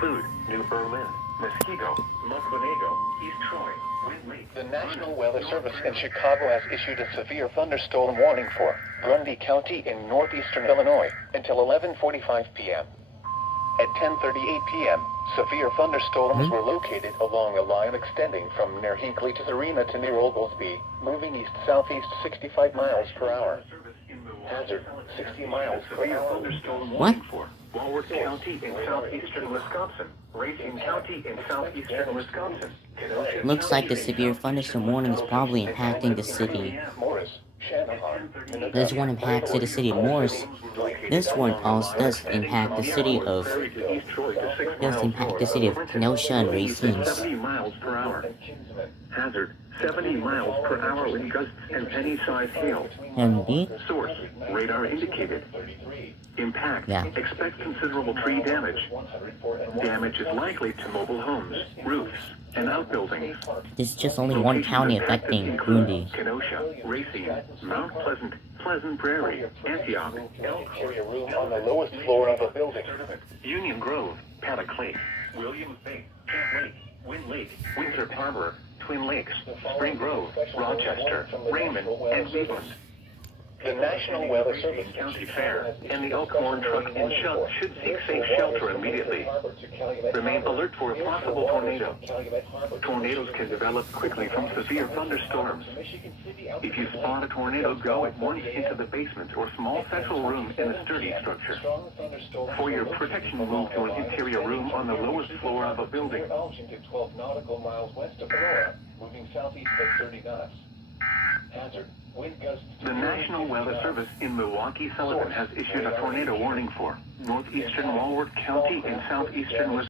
include New Berlin, Muskego, Mucklenago, East Troy, Wheatland. The National Weather Service in Chicago has issued a severe thunderstorm warning for Grundy County in northeastern Illinois until 11:45 p.m. At 10:38 p.m., severe thunderstorms were located along a line extending from near Hinckley to Verona to near Oglesby, moving east-southeast 65 miles per hour. Hazard, 60 miles per hour. What? Walworth County in southeastern Wisconsin, Racine County in southeastern Wisconsin, Kenosha Looks like the severe thunderstorm warning is probably impacting the city. Morris, Channahon, This one impacts the city of Morris. This one also does impact the city of Kenosha and Racine. 70 miles per hour. Hazard, 70 miles per hour with gusts and penny-sized hail. And Source, radar indicated. Impact, Yeah. expect considerable tree damage. Damage is likely to mobile homes, roofs, and outbuildings. this is just only one county affecting Grundy. Kenosha, Racine, Mount Pleasant, Pleasant Prairie, Antioch, Elkhorn, room on the lowest floor of a building. Union Grove, Paddock Lake, Williams Bay, Camp Lake, Wind Lake, Winthrop Harbor, Twin Lakes, Spring Grove, Rochester, Raymond, and Wheatland. The National Weather Service County Fair and the Elkhorn truck and shut should seek safe shelter immediately. Remain alert for a possible tornado. Tornadoes can develop quickly from severe thunderstorms. If you spot a tornado, go at once into the basement or small central room in a sturdy structure. For your protection, move to an interior room on the lowest floor of a building. 12 nautical miles west of Verona, moving southeast at 30 knots. Hazard, wind gusts. The National Weather Service in Milwaukee-Sullivan has issued a tornado warning for northeastern Walworth County and southeastern Wisconsin.